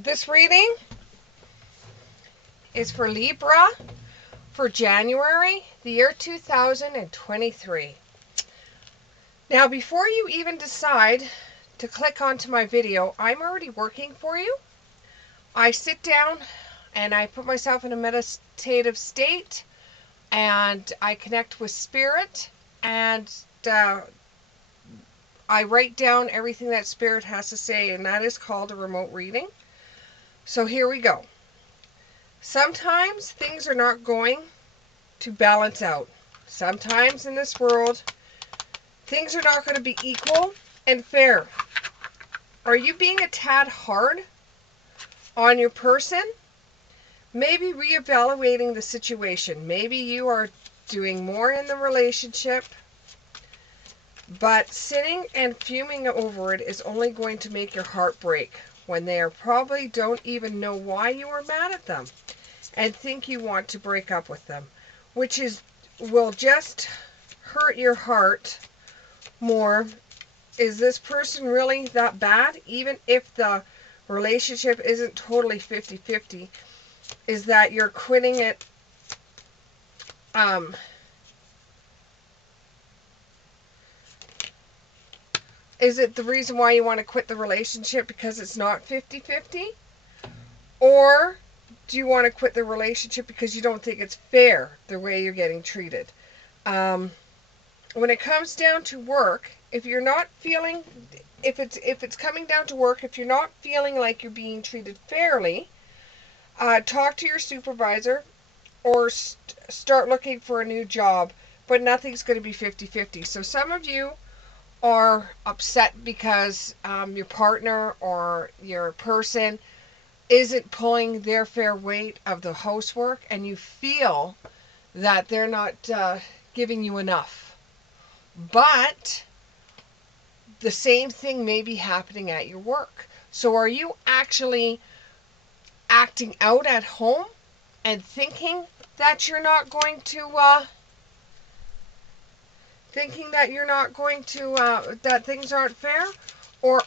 This reading is for Libra for January, the year 2023. Now, before you even decide to click onto my video, I'm already working for you. I sit down and I put myself in a meditative state and I connect with spirit, and I write down everything that spirit has to say, and that is called a remote reading. So here we go. Sometimes things are not going to balance out. Sometimes in this world, things are not going to be equal and fair. Are you being a tad hard on your person? Maybe reevaluating the situation. Maybe you are doing more in the relationship, but sitting and fuming over it is only going to make your heart break when they are probably don't even know why you are mad at them and think you want to break up with them, which will just hurt your heart more. Is this person really that bad? Even if the relationship isn't totally 50-50, is that you're quitting it is it the reason why you want to quit the relationship because it's not 50-50? Or do you want to quit the relationship because you don't think it's fair the way you're getting treated? When it comes down to work, if you're not feeling, if it's coming down to work, if you're not feeling like you're being treated fairly, talk to your supervisor or start looking for a new job, but nothing's going to be 50-50. So some of you are upset because your partner or your person isn't pulling their fair weight of the housework, and you feel that they're not giving you enough. But the same thing may be happening at your work. So are you actually acting out at home and thinking that you're not going to that things aren't fair? Or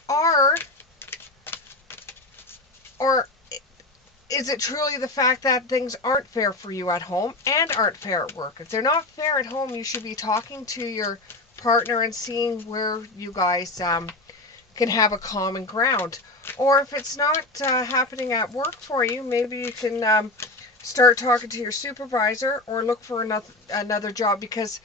is it truly the fact that things aren't fair for you at home and aren't fair at work? If they're not fair at home, you should be talking to your partner and seeing where you guys can have a common ground. Or if it's not happening at work for you, maybe you can start talking to your supervisor or look for another job, because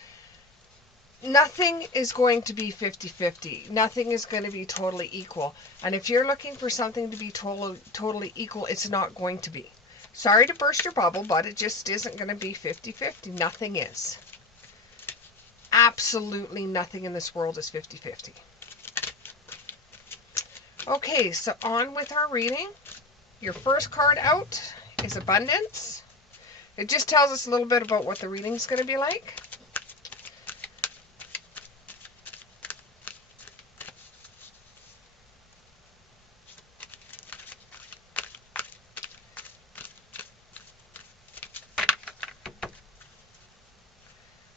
nothing is going to be 50-50. Nothing is going to be totally equal. And if you're looking for something to be totally equal, it's not going to be. Sorry to burst your bubble, but it just isn't going to be 50-50. Nothing is. Absolutely nothing in this world is 50-50. Okay, so on with our reading. Your first card out is Abundance. It just tells us a little bit about what the reading is going to be like.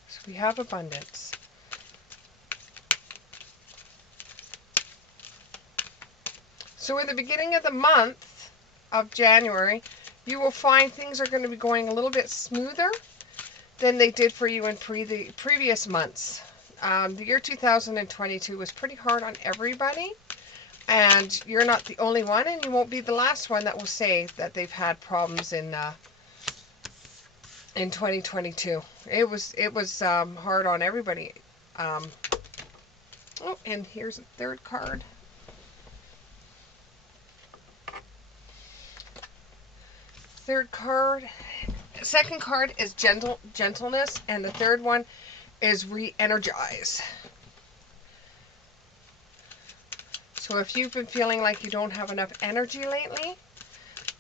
So we have Abundance. So in the beginning of the month of January, you will find things are going to be going a little bit smoother than they did for you in the previous months. The year 2022 was pretty hard on everybody, and you're not the only one, and you won't be the last one that will say that they've had problems in 2022. It was hard on everybody. Oh, and here's a third card. Second card is gentleness, and the third one is re-energize. So if you've been feeling like you don't have enough energy lately,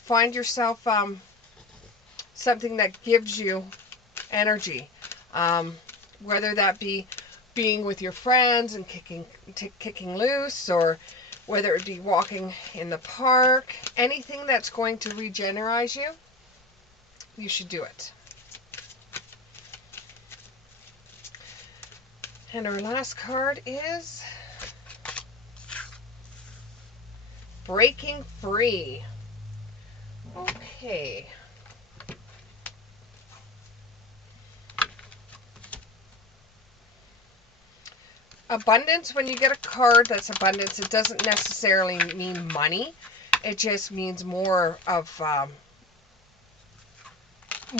find yourself something that gives you energy, whether that be being with your friends and kicking loose, or whether it be walking in the park. Anything that's going to regenerate you, you should do it. And our last card is Breaking Free. Okay. Abundance, when you get a card that's abundance, it doesn't necessarily mean money. It just means more of,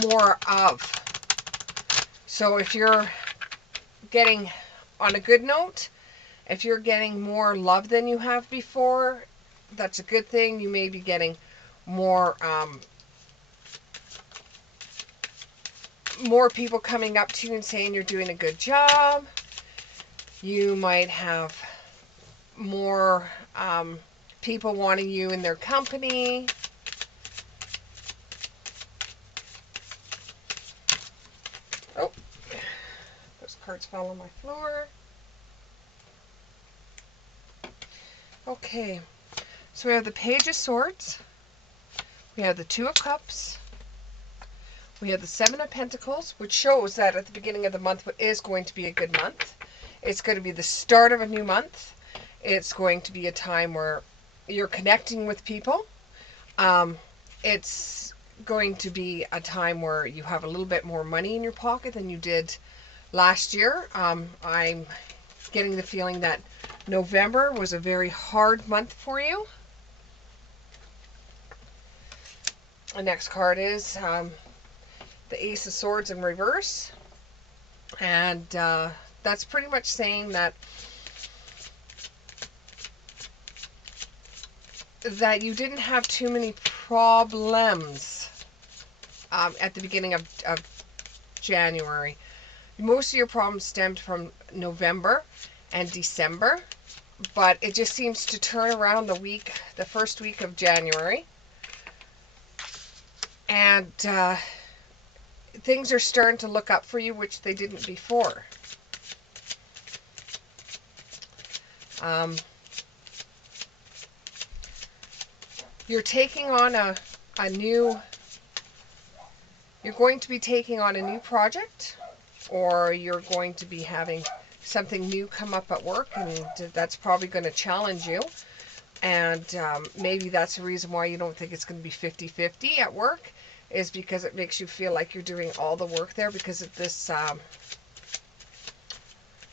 more of. So if you're getting, on a good note, if you're getting more love than you have before, that's a good thing. You may be getting more, more people coming up to you and saying you're doing a good job. You might have more people wanting you in their company. Oh, those cards fell on my floor. Okay, so we have the Page of Swords. We have the Two of Cups. We have the Seven of Pentacles, which shows that at the beginning of the month is going to be a good month. It's going to be the start of a new month. It's going to be a time where you're connecting with people. It's going to be a time where you have a little bit more money in your pocket than you did last year. I'm getting the feeling that November was a very hard month for you. The next card is the Ace of Swords in reverse. And that's pretty much saying that you didn't have too many problems at the beginning of January. Most of your problems stemmed from November and December, but it just seems to turn around the first week of January. And things are starting to look up for you, which they didn't before. You're taking on you're going to be taking on a new project, or you're going to be having something new come up at work, and that's probably going to challenge you. And maybe that's the reason why you don't think it's going to be 50-50 at work, is because it makes you feel like you're doing all the work there because of this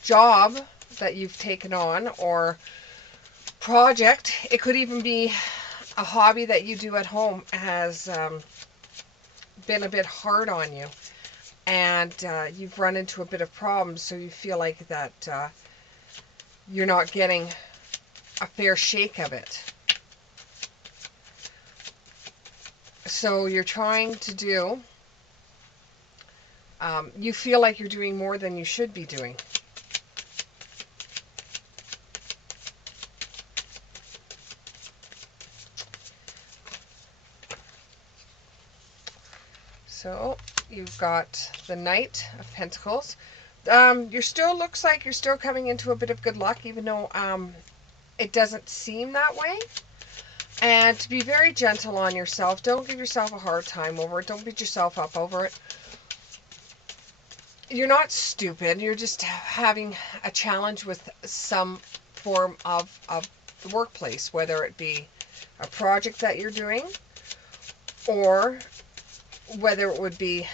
job that you've taken on, or project. It could even be a hobby that you do at home has been a bit hard on you, and you've run into a bit of problems, so you feel like that you're not getting a fair shake of it. So you're trying to do, you feel like you're doing more than you should be doing. So you've got the Knight of Pentacles. You're still, looks like you're still coming into a bit of good luck, even though it doesn't seem that way. And to be very gentle on yourself. Don't give yourself a hard time over it. Don't beat yourself up over it. You're not stupid. You're just having a challenge with some form of the workplace, whether it be a project that you're doing, or whether it would be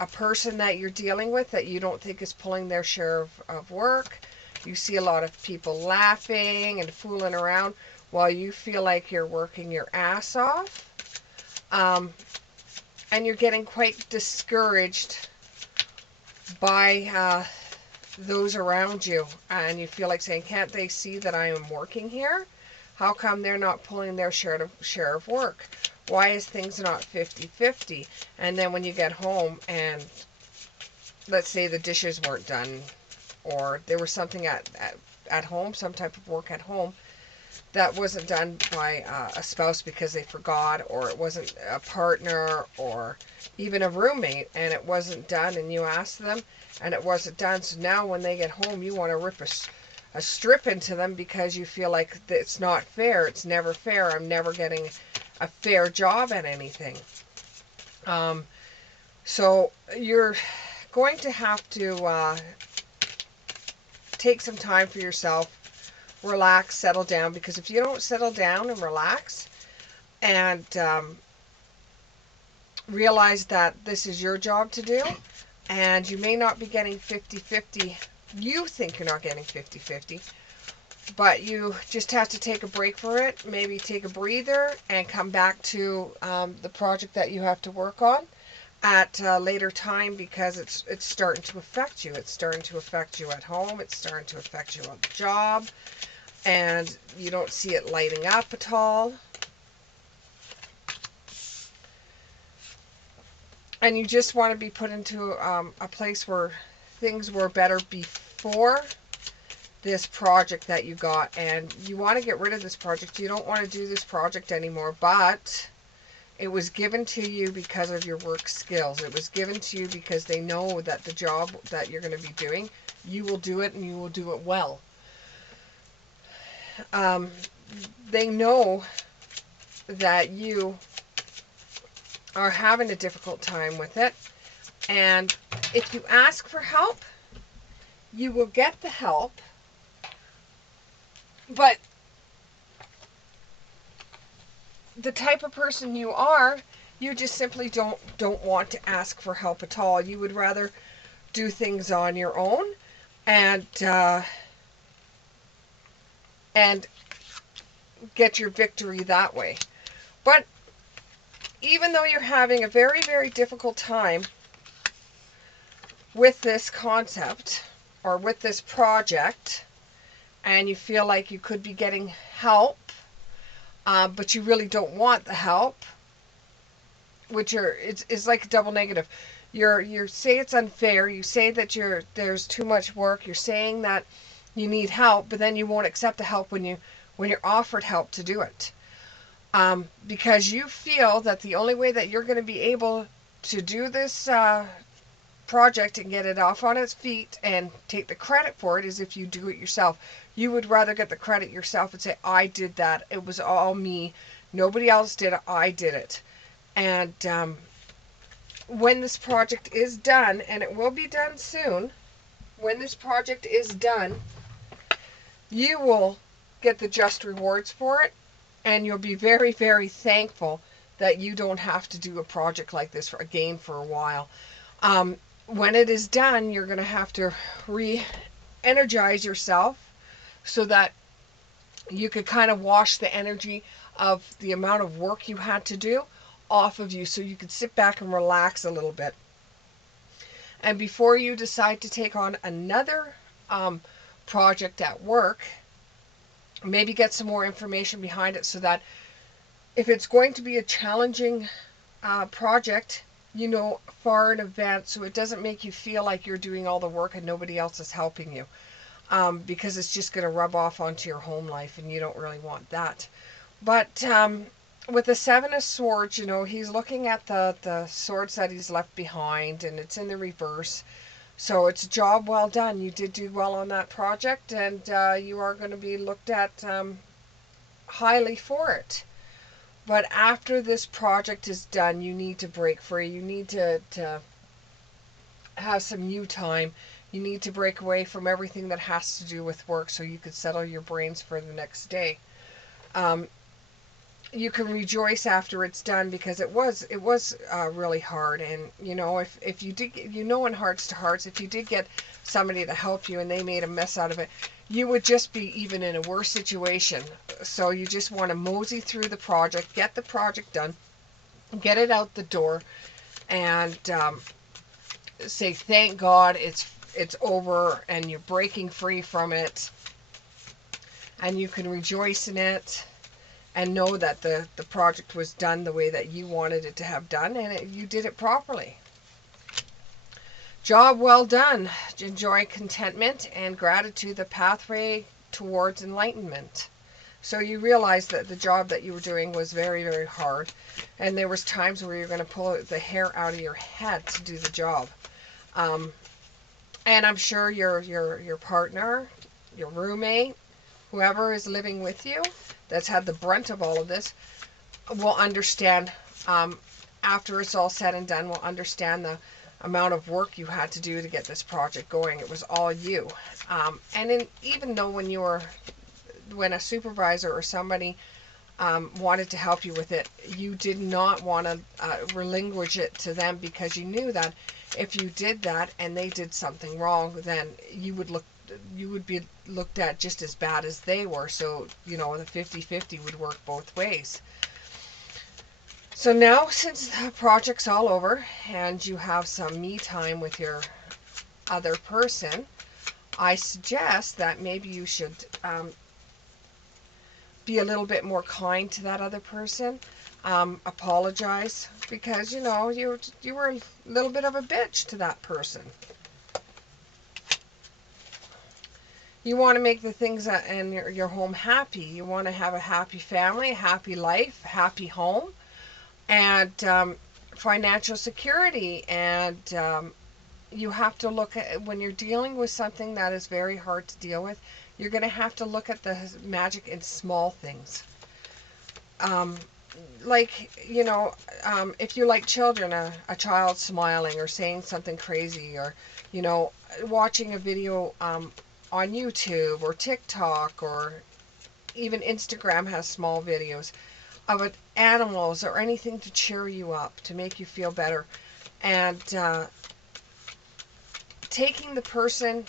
a person that you're dealing with that you don't think is pulling their share of work. You see a lot of people laughing and fooling around while you feel like you're working your ass off. And you're getting quite discouraged by those around you. And you feel like saying, can't they see that I am working here? How come they're not pulling their share of work? Why is things not 50-50? And then when you get home and let's say the dishes weren't done, or there was something at home, some type of work at home that wasn't done by a spouse because they forgot, or it wasn't a partner, or even a roommate, and it wasn't done, and you asked them and it wasn't done. So now when they get home, you want to rip a strip into them because you feel like it's not fair. It's never fair. I'm never getting a fair job at anything. So you're going to have to take some time for yourself, relax, settle down, because if you don't settle down and relax and realize that this is your job to do, and you may not be getting 50-50. You think you're not getting 50-50, but you just have to take a break for it, maybe take a breather, and come back to the project that you have to work on at a later time, because it's starting to affect you. It's starting to affect you at home. It's starting to affect you on the job, and you don't see it lighting up at all. And you just want to be put into a place where things were better before this project that you got, and you want to get rid of this project. You don't want to do this project anymore, but it was given to you because of your work skills. It was given to you because they know that the job that you're going to be doing, you will do it, and you will do it well. They know that you are having a difficult time with it, and if you ask for help, you will get the help, but the type of person you are, you just simply don't want to ask for help at all. You would rather do things on your own, and get your victory that way. But even though you're having a very, very difficult time with this concept or with this project, and you feel like you could be getting help, but you really don't want the help, which it's like a double negative. You say it's unfair. You say that there's too much work. You're saying that you need help, but then you won't accept the help when you're offered help to do it, because you feel that the only way that you're going to be able to do this project and get it off on its feet and take the credit for it is if you do it yourself. You would rather get the credit yourself and say, I did that. It was all me. Nobody else did it. I did it. And when this project is done, and it will be done soon, when this project is done, you will get the just rewards for it, and you'll be very, very thankful that you don't have to do a project like this again for a while. When it is done, you're going to have to re-energize yourself so that you could kind of wash the energy of the amount of work you had to do off of you, so you could sit back and relax a little bit. And before you decide to take on another project at work, maybe get some more information behind it, so that if it's going to be a challenging project, you know far in advance, so it doesn't make you feel like you're doing all the work and nobody else is helping you, because it's just going to rub off onto your home life, and you don't really want that. But with the Seven of Swords, you know, he's looking at the swords that he's left behind, and it's in the reverse. So it's a job well done. You did do well on that project, and you are going to be looked at highly for it. But after this project is done, you need to break free. You need to have some you time. You need to break away from everything that has to do with work, so you could settle your brains for the next day. You can rejoice after it's done, because it was really hard. And you know, if you did, you know, in hearts to hearts, if you did get somebody to help you and they made a mess out of it, you would just be even in a worse situation. So you just want to mosey through the project, get the project done, get it out the door, and say thank God it's over, and you're breaking free from it, and you can rejoice in it, and know that the project was done the way that you wanted it to have done, and you did it properly. Job well done. Enjoy contentment and gratitude, the pathway towards enlightenment. So you realize that the job that you were doing was very, very hard, and there was times where you're going to pull the hair out of your head to do the job. And I'm sure your partner, your roommate, whoever is living with you that's had the brunt of all of this, will understand, after it's all said and done, will understand the amount of work you had to do to get this project going. It was all you. And even though when a supervisor or somebody wanted to help you with it, you did not want to relinquish it to them, because you knew that if you did that and they did something wrong, then you would be looked at just as bad as they were. So, you know, the 50-50 would work both ways. So now, since the project's all over and you have some me time with your other person, I suggest that maybe you should be a little bit more kind to that other person. Apologize, because you know you were a little bit of a bitch to that person. You want to make the things in your home happy. You want to have a happy family, a happy life, a happy home, and financial security. And you have to look at, when you're dealing with something that is very hard to deal with, you're going to have to look at the magic in small things. Like, you know, if you like children, a child smiling or saying something crazy, or, you know, watching a video on YouTube or TikTok, or even Instagram has small videos of it, animals or anything to cheer you up, to make you feel better. And taking the person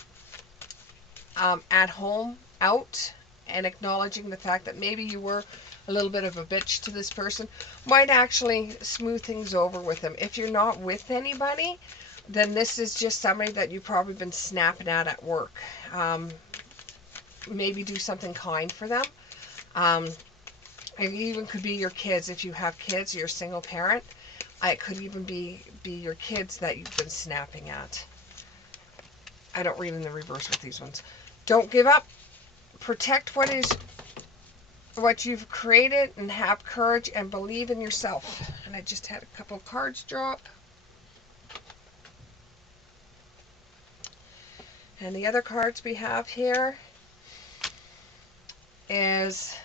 at home out and acknowledging the fact that maybe you were a little bit of a bitch to this person might actually smooth things over with them. If you're not with anybody, then this is just somebody that you've probably been snapping at work. Maybe do something kind for them. It even could be your kids. If you have kids, you're a single parent, it could even be your kids that you've been snapping at. I don't read in the reverse with these ones. Don't give up. Protect what you've created, and have courage and believe in yourself. And I just had a couple cards drop. And the other cards we have here is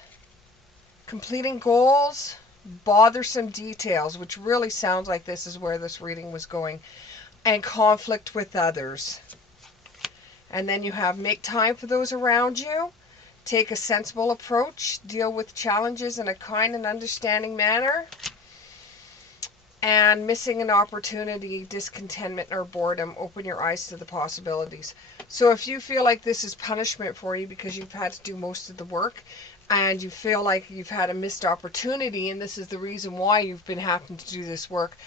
completing goals, bothersome details, which really sounds like this is where this reading was going, and conflict with others. And then you have make time for those around you, take a sensible approach, deal with challenges in a kind and understanding manner, and missing an opportunity, discontentment, or boredom, open your eyes to the possibilities. So if you feel like this is punishment for you because you've had to do most of the work, and you feel like you've had a missed opportunity, and this is the reason why you've been having to do this work,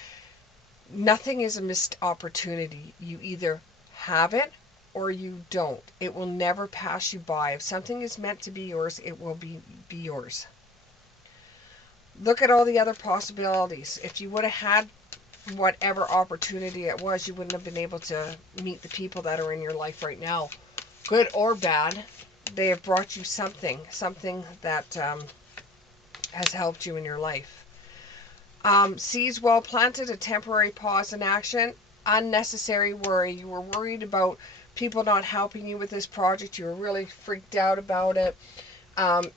nothing is a missed opportunity. You either have it or you don't. It will never pass you by. If something is meant to be yours, it will be yours. Look at all the other possibilities. If you would have had whatever opportunity it was, you wouldn't have been able to meet the people that are in your life right now. Good or bad, they have brought you something that has helped you in your life. Seeds well planted, a temporary pause in action, unnecessary worry. You were worried about people not helping you with this project. You were really freaked out about it.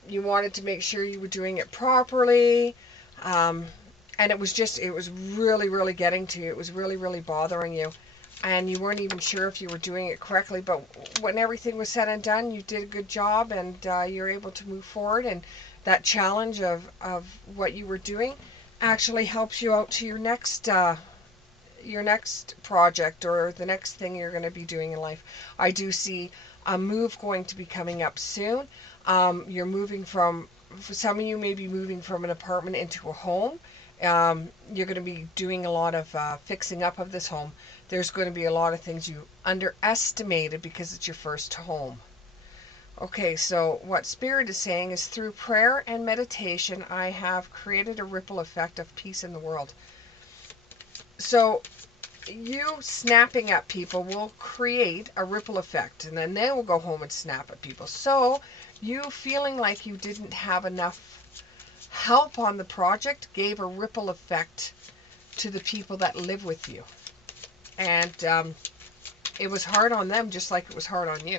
You wanted to make sure you were doing it properly. And it was really, really getting to you. It was really, really bothering you. And you weren't even sure if you were doing it correctly. But when everything was said and done, you did a good job, and you're able to move forward. And that challenge of what you were doing actually helps you out to your next project, or the next thing you're going to be doing in life. I do see a move going to be coming up soon. You're moving from, for some of you, maybe moving from an apartment into a home. You're going to be doing a lot of fixing up of this home. There's going to be a lot of things you underestimated because it's your first home. Okay, so what Spirit is saying is, through prayer and meditation, I have created a ripple effect of peace in the world. So you snapping at people will create a ripple effect, and then they will go home and snap at people. So you feeling like you didn't have enough help on the project gave a ripple effect to the people that live with you. And it was hard on them just like it was hard on you.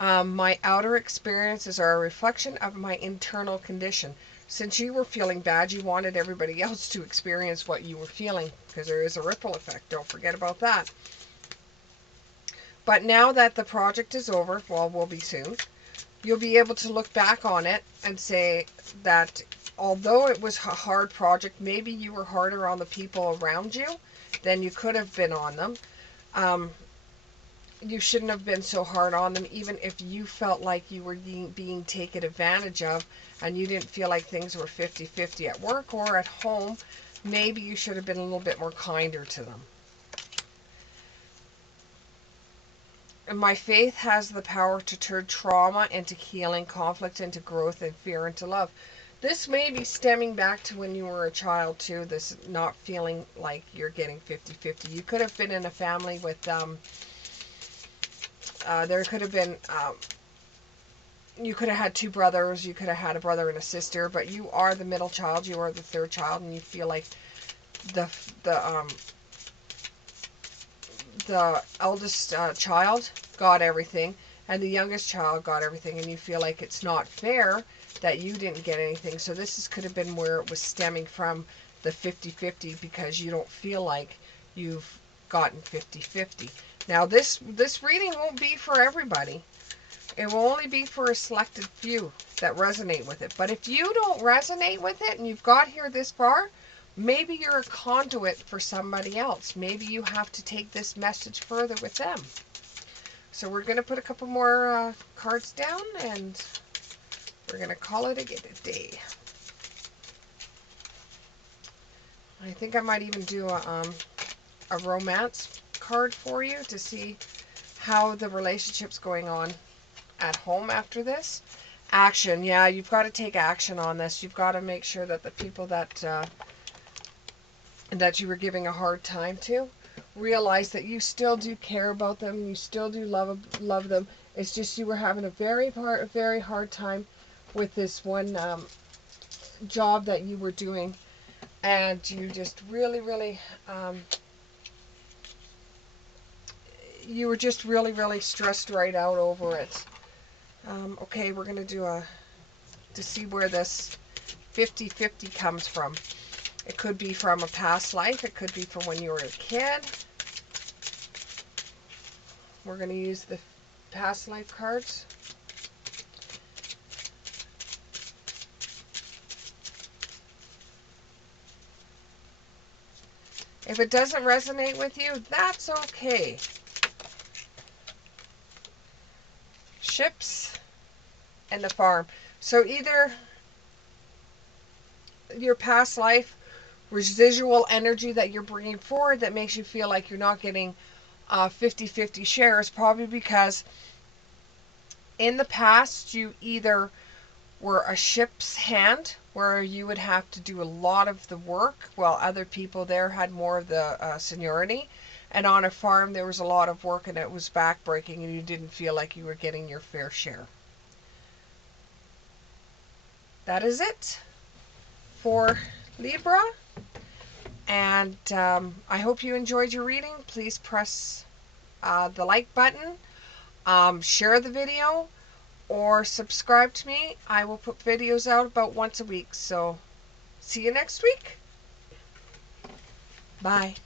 My outer experiences are a reflection of my internal condition. Since you were feeling bad, you wanted everybody else to experience what you were feeling, because there is a ripple effect. Don't forget about that. But now that the project is over, well, will be soon, you'll be able to look back on it and say that although it was a hard project, maybe you were harder on the people around you than you could have been on them. Um, you shouldn't have been so hard on them, even if you felt like you were being taken advantage of and you didn't feel like things were 50-50 at work or at home. Maybe you should have been a little bit more kinder to them. And my faith has the power to turn trauma into healing, conflict into growth, and fear into love. This may be stemming back to when you were a child too, this not feeling like you're getting 50-50. You could have been in a family with, there could have been, you could have had two brothers, you could have had a brother and a sister, but you are the middle child, you are the third child, and you feel like the eldest child got everything and the youngest child got everything, and you feel like it's not fair that you didn't get anything. So this could have been where it was stemming from, the 50-50, because you don't feel like you've gotten 50-50. Now this reading won't be for everybody. It will only be for a selected few that resonate with it. But if you don't resonate with it and you've got here this far, maybe you're a conduit for somebody else. Maybe you have to take this message further with them. So we're going to put a couple more cards down and we're going to call it a day. I think I might even do a romance card for you to see how the relationship's going on at home after this. Action. Yeah, you've got to take action on this. You've got to make sure that the people that you were giving a hard time to realize that you still do care about them. You still do love them. It's just you were having a very hard time with this one job that you were doing, and you just really you were just really stressed right out over it. Okay, we're going to do to see where this 50-50 comes from. It could be from a past life. It could be from when you were a kid. We're going to use the past life cards. If it doesn't resonate with you, that's okay. Ships and the farm. So either your past life residual energy that you're bringing forward that makes you feel like you're not getting 50-50 shares, probably because in the past you either were a ship's hand where you would have to do a lot of the work while other people there had more of the seniority, and on a farm there was a lot of work and it was backbreaking and you didn't feel like you were getting your fair share. That is it for Libra. And I hope you enjoyed your reading. Please press the like button, share the video, or subscribe to me. I will put videos out about once a week. So see you next week. Bye.